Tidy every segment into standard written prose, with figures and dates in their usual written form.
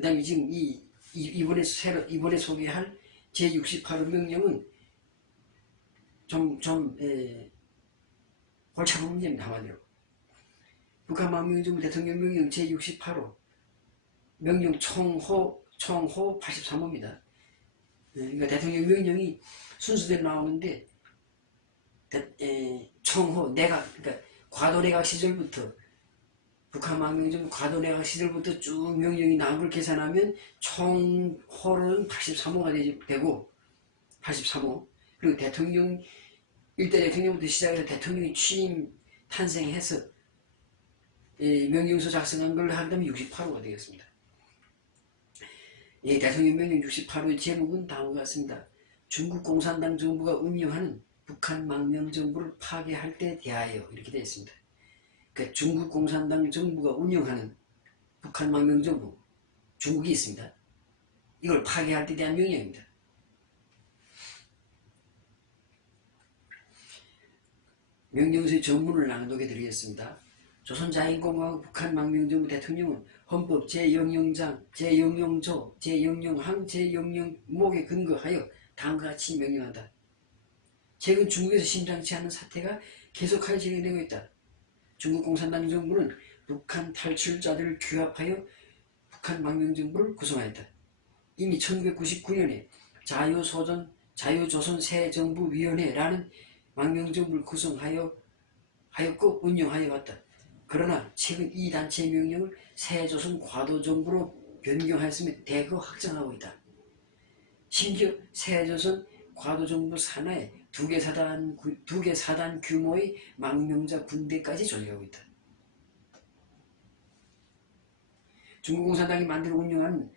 그 다음에 지금 이번에 소개할 제68호 명령은 골치 아픈 문제입니다. 한마디로. 북한망명정부 대통령 명령 제68호 명령 총호 83호입니다. 그러니까 대통령 명령이 순서대로 나오는데 총호 내각, 그러니까 과도내각 시절부터 북한망명정부 과도내각 시절부터 쭉 명령이 나온 걸 계산하면 총호는 83호가 되고 83호. 그리고 대통령 일대 대통령부터 시작해서 대통령이 취임 탄생해서 명령서 작성한 걸 한다면 68호가 되겠습니다. 대통령 명령 68호의 제목은 다음과 같습니다. 중국 공산당 정부가 운영하는 북한 망명정부를 파괴할 때 대하여 이렇게 되어 있습니다. 그러니까 중국 공산당 정부가 운영하는 북한 망명정부 중국이 있습니다. 이걸 파괴할 때 대한 명령입니다. 명령서의 전문을 낭독해 드리겠습니다. 조선자유인공화국 북한망명정부 대통령은 헌법 제0영장, 제0영조, 제0영항, 제0영목에 근거하여 다음과 같이 명령한다. 최근 중국에서 심상치 않은 사태가 계속하여 진행되고 있다. 중국 공산당 정부는 북한 탈출자들을 규합하여 북한망명정부를 구성하였다. 이미 1999년에 자유조선 새정부위원회라는 망명정부를 구성하였고 운영하여 왔다. 그러나 최근 이 단체의 명령을 새조선 과도정부로 변경하였으며 대거 확장하고 있다. 심지어 새조선 과도정부 산하에 두 개 사단 규모의 망명자 군대까지 존재하고 있다. 중국 공산당이 만들어 운영하는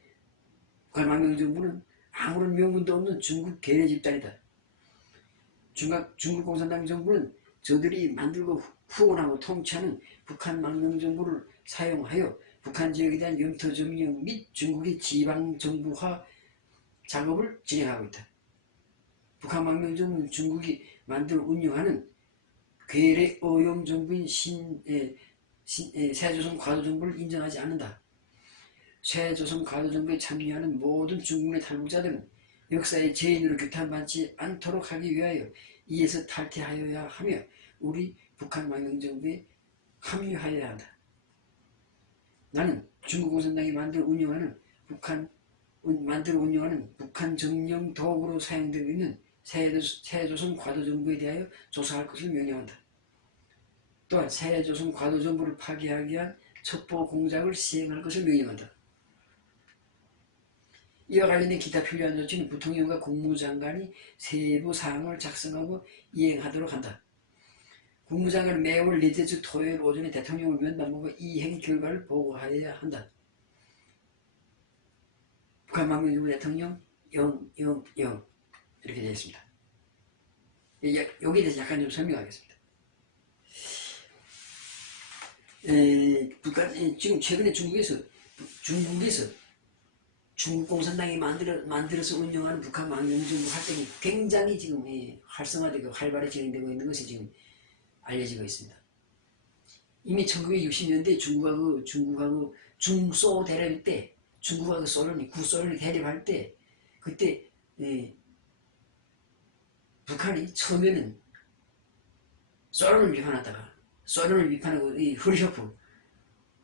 북한 망명정부는 아무런 명분도 없는 중국 괴뢰 집단이다. 중국 공산당 정부는 저들이 만들고 후원하고 통치하는 북한 망명정부를 사용하여 북한 지역에 대한 영토 점령 및 중국의 지방정부화 작업을 진행하고 있다. 북한 망명정부는 중국이 만들어 운영하는 괴뢰 어용 정부인 새조선 과도정부를 인정하지 않는다. 새조선 과도정부에 참여하는 모든 중국의 탈북자들은 역사의 죄인으로 규탄받지 않도록 하기 위하여 이에서 탈퇴하여야 하며 우리 북한 망명정부에 합류하여야 한다. 나는 중국 공산당이 만들어 운영하는 북한 정령 도구로 사용되고 있는 새조선 과도정부에 대하여 조사할 것을 명령한다. 또한 새조선 과도정부를 파괴하기 위한 첩보 공작을 시행할 것을 명령한다. 이와 관련된 기타 필요한 조치는 부통령과 국무장관이 세부 사항을 작성하고 이행하도록 한다. 국무장관은 매월 넷째 주 토요일 오전에 대통령을 면담하고 이행 결과를 보고하여야 한다. 북한 망명정부 대통령 000 이렇게 되어 있습니다. 여기에 대해서 약간 좀 설명하겠습니다. 지금 최근에 중국에서 중국 공산당이 만들어서 운영하는 북한 망명정부 활동이 굉장히 지금 활성화되고 활발히 진행되고 있는 것이 지금 알려지고 있습니다. 이미 1960년대 중국하고 중소 대립 때 중국하고 구소련이 대립할 때 그때 북한이 처음에는 소련을 비판하고 이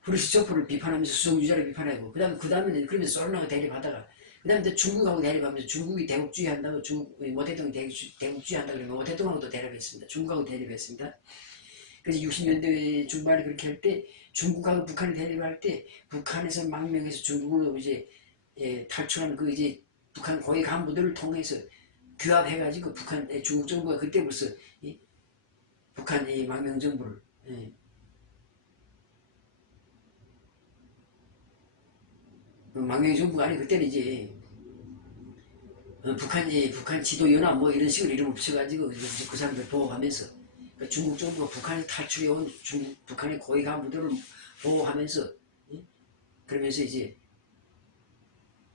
후르시초프를 비판하면서 수성주의자를 비판하고 그 다음에는 그러면서 소련하고 대립하다가 그 다음에 중국하고 대립하면서 중국이 대국주의 한다고 모 대통령이 대국주의 한다고 그러면 모 대통령하고도 대립했습니다. 중국하고 대립했습니다. 그래서 60년대 중반에 그렇게 할 때 중국하고 북한이 대립할 때 북한에서 망명해서 중국으로 이제 탈출한 그 이제 북한 고위 간부들을 통해서 규합해가지고 중국 정부가 그때 벌써 북한 망명정부를 망명정부가 아니 그때는 이제 북한 지도연합 뭐 이런 식으로 이름을 붙여가지고 그 사람들 보호하면서 그러니까 중국 정부가 북한에 탈출해온 북한의 고위 간부들을 보호하면서 그러면서 이제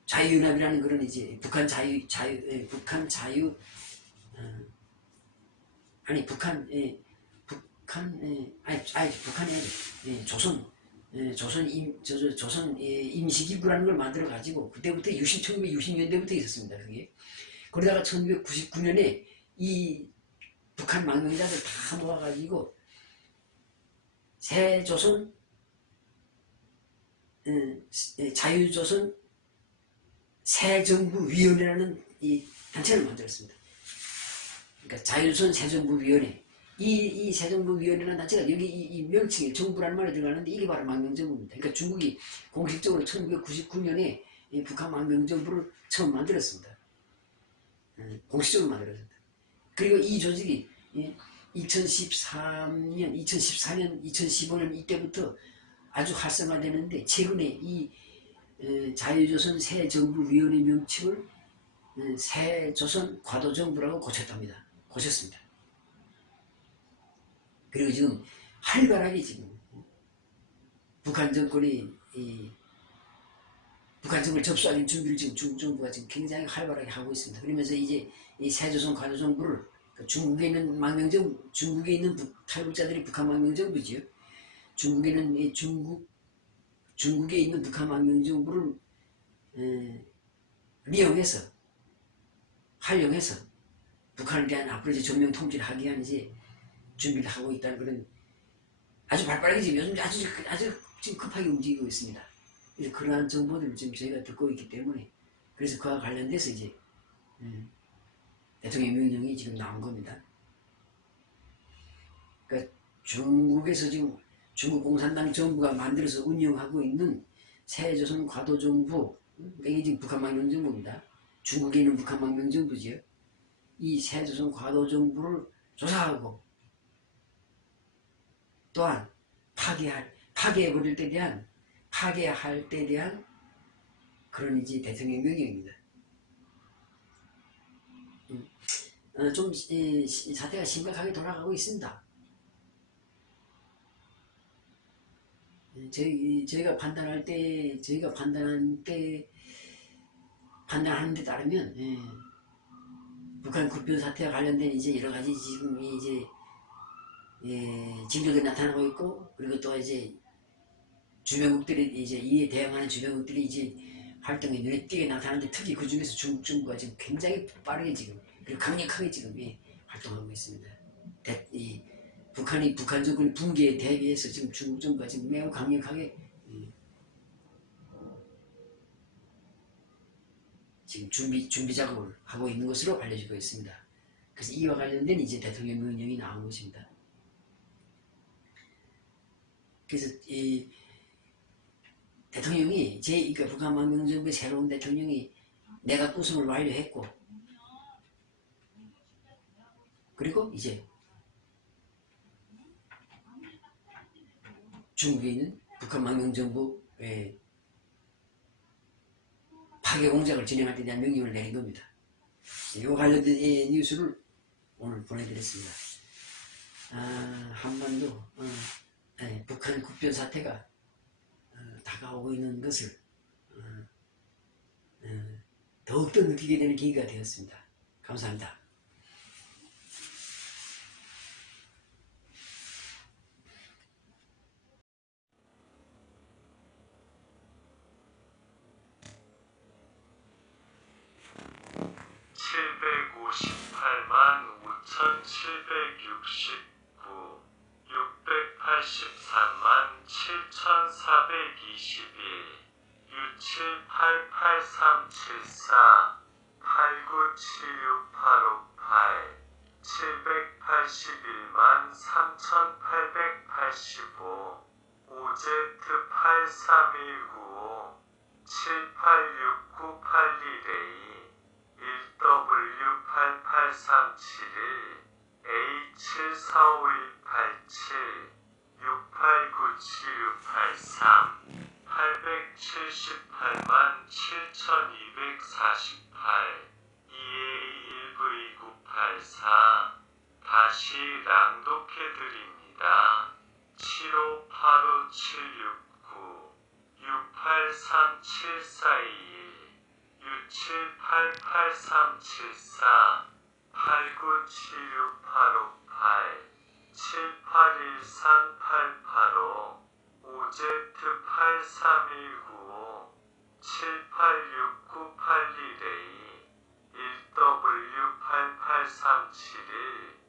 자유연합이라는 그런 이제 북한이 조선 조선 임시기구라는 걸 만들어 가지고 그때부터 1960년대부터 있었습니다. 그게. 그러다가 1999년에 이 북한 망명자들 다 모아가지고 새조선 자유조선 새정부위원회라는 이 단체를 만들었습니다. 그러니까 자유조선 새정부위원회. 이 새정부위원회라는 단체가 여기 이 명칭에 정부라는 말이 들어가는데 이게 바로 망명정부입니다. 그러니까 중국이 공식적으로 1999년에 북한 망명정부를 처음 만들었습니다. 공식적으로 만들었습니다. 그리고 이 조직이 2014년, 2015년 이때부터 아주 활성화되는데 최근에 이 자유조선 새정부위원회 명칭을 새조선 과도정부라고 고쳤습니다. 그리고 지금 활발하게 지금 북한 정권이 북한 정권을 접수하는 준비를 지금 중국 정부가 지금 굉장히 활발하게 하고 있습니다. 그러면서 이제 이 새조선 과도정부를 중국에 있는 망명정부, 중국에 있는 탈북자들이 북한 망명정부지요. 중국에 있는 북한 망명정부를 활용해서 북한에 대한 앞으로 이제 전면 통치를 하기 위한 이제 준비를 하고 있다는 그런 아주 발빠르게 지금 요즘 아주 지금 급하게 움직이고 있습니다. 그래서 그러한 정보들을 지금 저희가 듣고 있기 때문에 그래서 그와 관련돼서 이제 대통령 명령이 지금 나온 겁니다. 그러니까 중국에서 지금 중국 공산당 정부가 만들어서 운영하고 있는 새조선 과도정부, 이게 지금 북한 망명정부입니다. 중국에 있는 북한 망명정부지요. 이 새조선 과도정부를 조사하고 또한 파괴할 때 대한 그런 이제 대통령 명령입니다. 좀 사태가 심각하게 돌아가고 있습니다. 저희가 판단하는 데 따르면 북한 국변 사태와 관련된 이제 여러 가지 지금 이제 징조들이 나타나고 있고 그리고 또 이제 주변국들이 이제 이에 대응하는 주변국들이 이제 활동이 눈에 띄게 나타나는데 특히 그 중에서 중국 정부가 지금 굉장히 빠르게 지금 그리고 강력하게 지금 활동하고 있습니다. 북한 정권 붕괴에 대비해서 지금 중국 정부가 지금 매우 강력하게 지금 준비 작업을 하고 있는 것으로 알려지고 있습니다. 그래서 이와 관련된 이제 대통령 명령이 나온 것입니다. 그래서 이 대통령이 그러니까 북한 망명정부의 새로운 대통령이 내각 구성을 완료했고 그리고 이제 중국에 있는 북한 망명정부의 파괴 공작을 진행할 때 대한 명령을 내린 겁니다. 이 관련된 뉴스를 오늘 보내드렸습니다. 한반도 북한 국변 사태가 다가오고 있는 것을 더욱더 느끼게 되는 계기가 되었습니다. 감사합니다. 다시 낭독해드립니다. 758-769-683-7421 6788-374 8976-858 7813-885 5Z8319 786981A 1W88371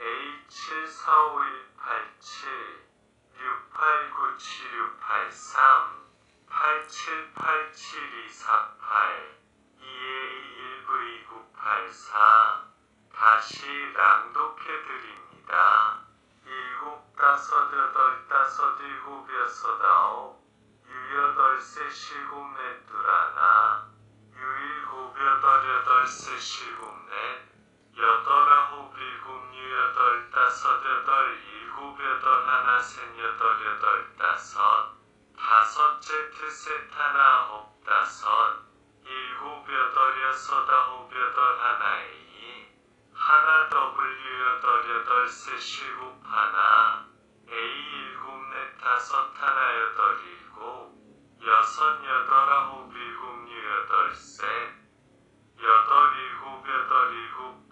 A745187 689783 87872248 2A1V984 다시 낭독해드립니다. 7, 5, 8, 5, 7, 6, 9, 8, 7, 넷, 둘하나 6, 7, 8, 8, 7, 7, 넷 8, 9, 7, 6, 8, 5, 8, 7, 8, 하나, 셋, 8, 8, 5 5Z 하나, 홉, 5 7, 8, 6, 9, 8, 하나, A 하나 W 8, 8, 셋, 7, 하나 A 7, 넷, 5 하나, 8, 7 6, 8, 9, 7, 6, 8, 셋 8, 7, 8, 7,